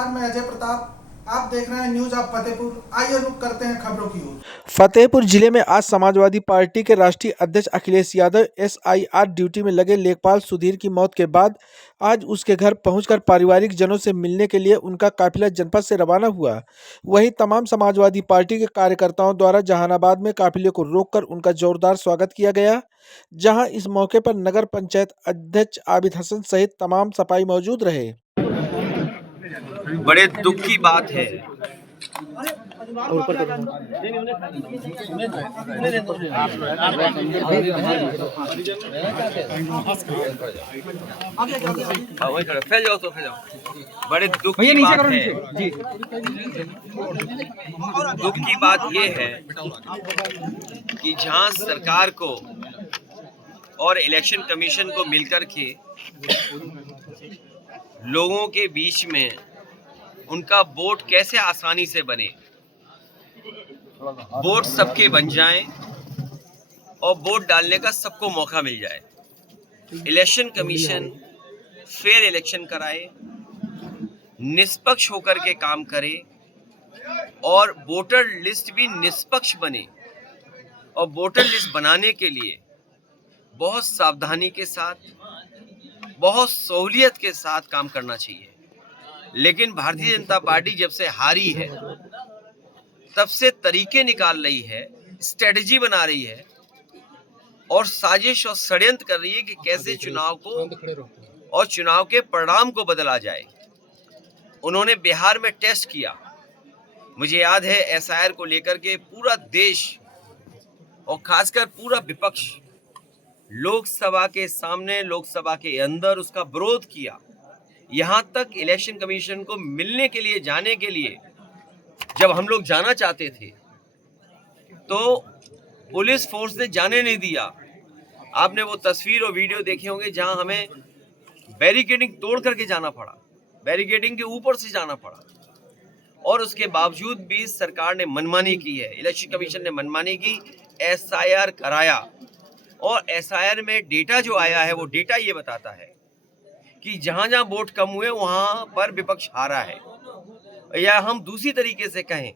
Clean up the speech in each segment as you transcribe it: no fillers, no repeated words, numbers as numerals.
नमस्कार, मैं अजय प्रताप। आप देख रहे हैं न्यूज ऑफ फतेहपुर। आइए रुक करते हैं खबरों की ओर। फतेहपुर जिले में आज समाजवादी पार्टी के राष्ट्रीय अध्यक्ष अखिलेश यादव एसआईआर ड्यूटी में लगे लेखपाल सुधीर की मौत के बाद आज उसके घर पहुंचकर पारिवारिक जनों से मिलने के लिए उनका काफिला जनपद से रवाना हुआ। वहीं तमाम समाजवादी पार्टी के कार्यकर्ताओं द्वारा जहानाबाद में काफिले को रोककर उनका जोरदार स्वागत किया गया, जहां इस मौके पर नगर पंचायत अध्यक्ष आबिद हसन सहित तमाम सफाई मौजूद रहे। बड़े दुख की बात है फैल जाओ तो फैल जाओ। बड़े दुख की बात है जी। दुख की बात यह है कि जहां सरकार को और इलेक्शन कमीशन को मिलकर के लोगों के बीच में उनका वोट कैसे आसानी से बने, वोट सबके बन जाएं और वोट डालने का सबको मौका मिल जाए। इलेक्शन कमीशन फेयर इलेक्शन कराए, निष्पक्ष होकर के काम करे और वोटर लिस्ट भी निष्पक्ष बने। और वोटर लिस्ट बनाने के लिए बहुत सावधानी के साथ, बहुत सहूलियत के साथ काम करना चाहिए। लेकिन भारतीय जनता पार्टी जब से हारी है तब से तरीके निकाल रही है, स्ट्रेटजी बना रही है और साजिश और षड्यंत्र कर रही है कि कैसे चुनाव को और चुनाव के परिणाम को बदला जाए। उन्होंने बिहार में टेस्ट किया। मुझे याद है एसआईआर को लेकर के पूरा देश और खासकर पूरा विपक्ष लोकसभा के सामने, लोकसभा के अंदर उसका विरोध किया। यहां तक इलेक्शन कमीशन को मिलने के लिए, जाने के लिए जब हम लोग जाना चाहते थे तो पुलिस फोर्स ने जाने नहीं दिया। आपने वो तस्वीर और वीडियो देखे होंगे जहां हमें बैरिकेडिंग तोड़ करके जाना पड़ा, बैरिकेडिंग के ऊपर से जाना पड़ा। और उसके बावजूद भी सरकार ने मनमानी की है, इलेक्शन कमीशन ने मनमानी की, एसआईआर कराया। और एसआईआर में डेटा जो आया है वो डेटा ये बताता है कि जहां जहां वोट कम हुए वहां पर विपक्ष हारा है। या हम दूसरी तरीके से कहें,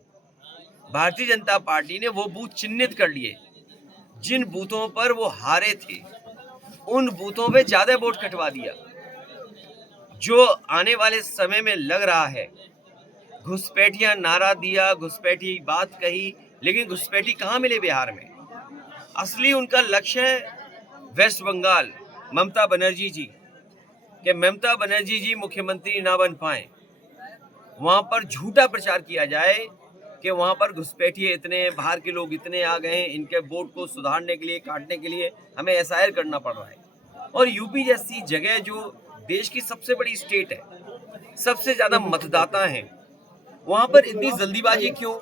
भारतीय जनता पार्टी ने वो बूथ चिन्हित कर लिए जिन बूथों पर वो हारे थे, उन बूथों पे ज्यादा वोट कटवा दिया। जो आने वाले समय में लग रहा है, घुसपैठिया नारा दिया, घुसपैठी बात कही, लेकिन घुसपैठी कहाँ मिले बिहार में? असली उनका लक्ष्य है वेस्ट बंगाल, ममता बनर्जी जी, कि ममता बनर्जी जी मुख्यमंत्री ना बन पाए। वहां पर झूठा प्रचार किया जाए कि वहां पर घुसपैठिए इतने, बाहर के लोग इतने आ गए हैं, इनके वोट को सुधारने के लिए, काटने के लिए हमें एसआईआर करना पड़ रहा है। और यूपी जैसी जगह जो देश की सबसे बड़ी स्टेट है, सबसे ज्यादा मतदाता हैं, वहां पर इतनी जल्दीबाजी क्यों,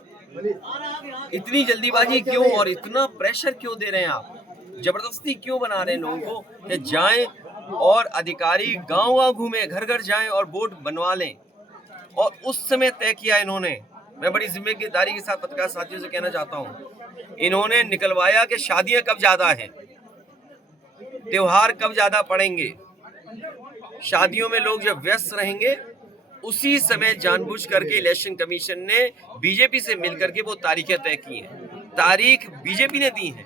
इतनी जल्दीबाजी क्यों और इतना प्रेशर क्यों दे रहे हैं आप? जबरदस्ती क्यों बना रहे हैं लोगों को कि जाएं और अधिकारी गांव गांव घूमे, घर घर जाएं और वोट बनवा लें? और उस समय तय किया इन्होंने। मैं बड़ी जिम्मेदारी के साथ पत्रकार साथियों से कहना चाहता हूं, इन्होंने निकलवाया कि शादियां कब ज्यादा हैं, त्योहार कब ज्यादा पड़ेंगे, शादियों में लोग जब व्यस्त रहेंगे उसी समय जानबूझ करके इलेक्शन कमीशन ने बीजेपी से मिलकर के वो तारीखें तय की हैं। तारीख बीजेपी ने दी है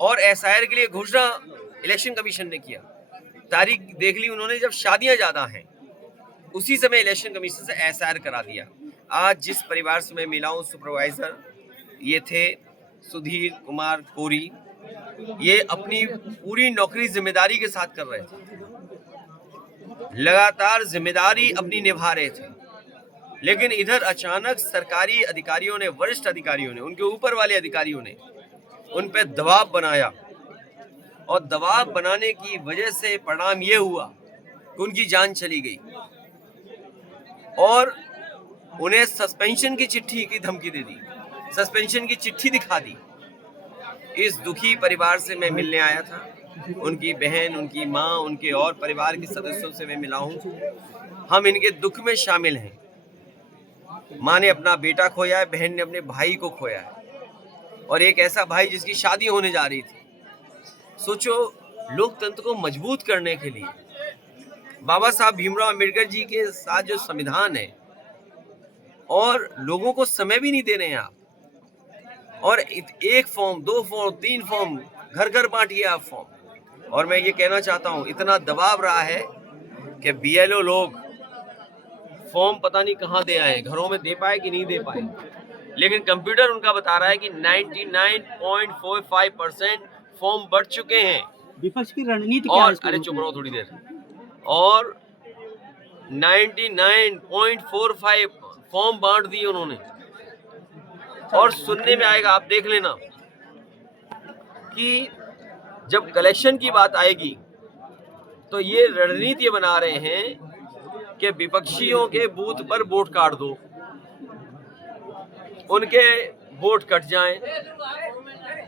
और एसआईआर के लिए घोषणा इलेक्शन कमीशन ने किया। तारीख देख ली उन्होंने, जब शादियां ज्यादा हैं उसी समय इलेक्शन कमीशन से एसआईआर करा दिया। आज जिस परिवार से मैं मिला हूं, सुपरवाइजर ये थे सुधीर कुमार कोरी, ये अपनी पूरी नौकरी जिम्मेदारी के साथ कर रहे थे, लगातार जिम्मेदारी अपनी निभा रहे थे। लेकिन इधर अचानक सरकारी अधिकारियों ने, वरिष्ठ अधिकारियों ने, उनके ऊपर वाले अधिकारियों ने उन पर दबाव बनाया और दबाव बनाने की वजह से परिणाम ये हुआ कि उनकी जान चली गई और उन्हें सस्पेंशन की चिट्ठी की धमकी दे दी, सस्पेंशन की चिट्ठी दिखा दी। इस दुखी परिवार से मैं मिलने आया था, उनकी बहन, उनकी माँ, उनके और परिवार के सदस्यों से मैं मिला हूँ। हम इनके दुख में शामिल हैं। माँ ने अपना बेटा खोया है, बहन ने अपने भाई को खोया है, और एक ऐसा भाई जिसकी शादी होने जा रही थी। सोचो, लोकतंत्र को मजबूत करने के लिए बाबा साहब भीमराव अम्बेडकर जी के साथ जो संविधान है, और लोगों को समय भी नहीं दे रहे हैं आप, और एक फॉर्म, 2 फॉर्म, 3 फॉर्म घर घर बांटिए आप फॉर्म। और मैं ये कहना चाहता हूँ, इतना दबाव रहा है कि BLO लोग फॉर्म पता नहीं कहाँ दे आए, घरों में दे पाए कि नहीं दे पाए, लेकिन कंप्यूटर उनका बता रहा है कि 99.45% फॉर्म बढ़ चुके हैं। विपक्ष की रणनीति क्या है? अरे चुप रहो थोड़ी देर। और 99.45 फॉर्म बांट दिए उन्होंने। और सुनने में आएगा, आप देख लेना, कि जब कलेक्शन की बात आएगी तो ये रणनीति बना रहे हैं कि विपक्षियों के बूथ पर वोट काट दो, उनके वोट कट जाएं,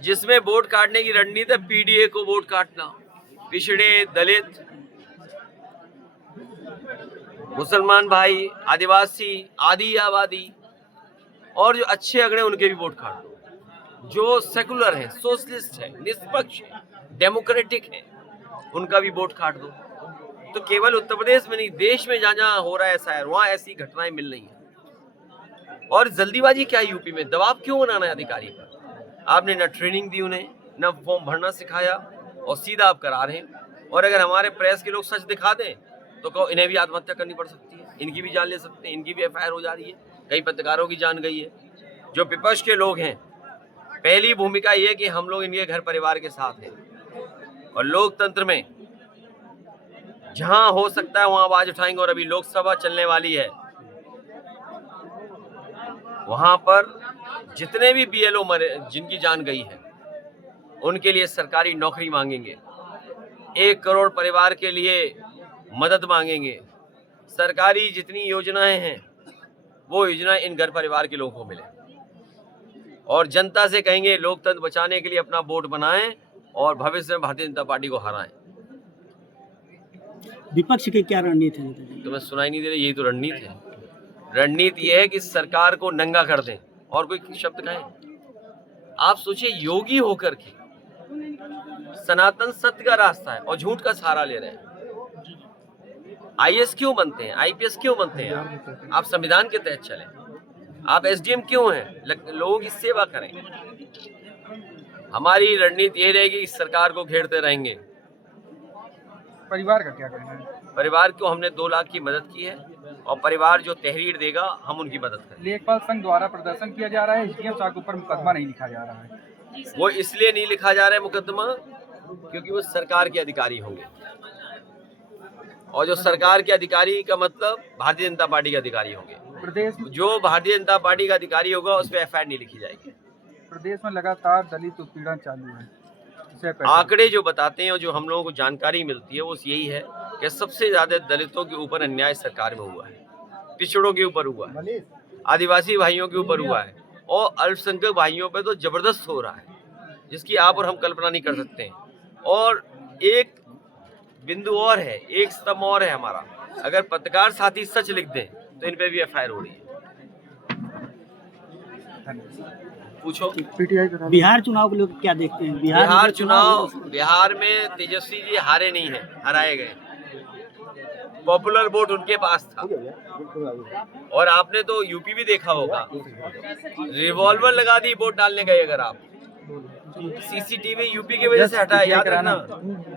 जिसमें वोट काटने की रणनीति है PDA को वोट काटना, पिछड़े, दलित, मुसलमान भाई, आदिवासी, आदि आबादी और जो अच्छे अगड़े उनके भी वोट काट दो, जो सेकुलर है, सोशलिस्ट है, निष्पक्ष है, डेमोक्रेटिक है, उनका भी वोट काट दो। तो केवल उत्तर प्रदेश में नहीं, देश में जहाँ जहाँ हो रहा है ऐसा है, वहाँ ऐसी घटनाएं मिल रही हैं। और जल्दीबाजी क्या है यूपी में? दबाव क्यों बनाना है अधिकारी पर? आपने न ट्रेनिंग दी उन्हें, न फॉर्म भरना सिखाया, और सीधा आप करा रहे हैं। और अगर हमारे प्रेस के लोग सच दिखा दें तो कहो इन्हें भी आत्महत्या करनी पड़ सकती है, इनकी भी जान ले सकते हैं, इनकी भी FIR हो जा रही है, कई पत्रकारों की जान गई है। जो विपक्ष के लोग हैं, पहली भूमिका ये कि हम लोग इनके घर परिवार के साथ हैं, और लोकतंत्र में जहां हो सकता है वहां आवाज उठाएंगे। और अभी लोकसभा चलने वाली है, वहां पर जितने भी BLO मरे, जिनकी जान गई है, उनके लिए सरकारी नौकरी मांगेंगे, 1 करोड़ परिवार के लिए मदद मांगेंगे। सरकारी जितनी योजनाएं हैं वो योजना इन घर परिवार के लोगों को मिले, और जनता से कहेंगे लोकतंत्र बचाने के लिए अपना वोट बनाएं और भविष्य में भारतीय जनता पार्टी को हराएं। विपक्ष की क्या रणनीति है? तुम्हें सुनाई नहीं दे रही? यही तो रणनीति है। रणनीति यह है कि सरकार को नंगा कर दें, और कोई शब्द कहें। आप सोचिए, योगी होकर के सनातन सत्य का रास्ता है और झूठ का सहारा ले रहे हैं। IAS क्यों बनते हैं? IPS क्यों बनते हैं? आप संविधान के तहत चलें। आप SDM क्यों हैं? लोगों की सेवा करें। हमारी रणनीति ये रहेगी कि सरकार को घेरते रहेंगे। परिवार का क्या कहना है? परिवार को हमने 2 लाख की मदद की है, और परिवार जो तहरीर देगा हम उनकी मदद करेंगे। लेखपाल संघ द्वारा प्रदर्शन किया जा रहा है, SDM साहब के ऊपर मुकदमा नहीं लिखा जा रहा है। वो इसलिए नहीं लिखा जा रहा है मुकदमा क्योंकि वो सरकार के अधिकारी होंगे, और जो सरकार के अधिकारी का मतलब भारतीय जनता पार्टी के अधिकारी होंगे। प्रदेश जो भारतीय जनता पार्टी का अधिकारी होगा उस पर FIR नहीं लिखी जाएगी। प्रदेश में लगातार दलित उत्पीड़न चालू है। आंकड़े जो बताते हैं और जो हम लोगों को जानकारी मिलती है वो यही है कि सबसे ज्यादा दलितों के ऊपर अन्याय सरकार में हुआ है, पिछड़ों के ऊपर हुआ है, आदिवासी भाइयों के ऊपर हुआ है, और अल्पसंख्यक भाइयों पे तो जबरदस्त हो रहा है, जिसकी आप और हम कल्पना नहीं कर सकते हैं। और एक बिंदु और है, एक स्तंभ और है हमारा, अगर पत्रकार साथी सच लिख दें तो इन पे भी FIR हो रही है। पूछो। बिहार चुनाव को लोग क्या देखते हैं? बिहार चुनाव, बिहार में तेजस्वी जी हारे नहीं हैं, हराए गए। पॉपुलर वोट उनके पास था। और आपने तो यूपी भी देखा होगा, रिवॉल्वर लगा दी वोट डालने गए। अगर आप CCTV यूपी की वजह से हटाया, याद रखना।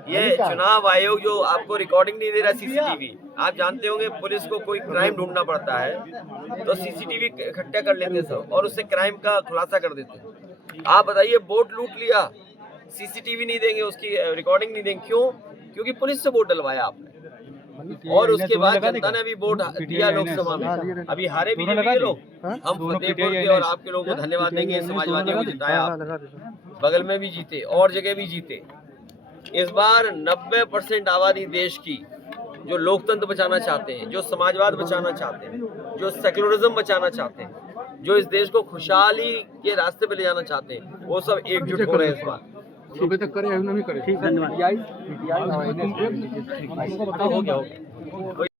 ये चुनाव आयोग जो आपको रिकॉर्डिंग नहीं दे रहा CCTV, आप जानते होंगे पुलिस को कोई क्राइम ढूंढना पड़ता है तो CCTV इकट्ठा कर लेते सब और उससे क्राइम का खुलासा कर देते हैं। आप बताइए, वोट लूट लिया, CCTV नहीं देंगे, उसकी रिकॉर्डिंग नहीं देंगे, क्यों? क्योंकि पुलिस से वोट डलवाया आपने, और उसके बाद जनता ने भी वोट दिया लोकसभा में। अभी हारे बीजेपी के लोग, हम फतेहपुर के और आपके लोगों को धन्यवाद देंगे, समाजवादियों को जिताया, बगल में भी जीते और जगह भी जीते। इस बार 90% आबादी देश की जो लोकतंत्र बचाना चाहते हैं, जो समाजवाद बचाना चाहते हैं, जो सेकुलरिज्म बचाना चाहते हैं, जो इस देश को खुशहाली के रास्ते पे ले जाना चाहते हैं, वो सब एकजुट हो रहे हैं इस बार। धन्यवाद। हो गया।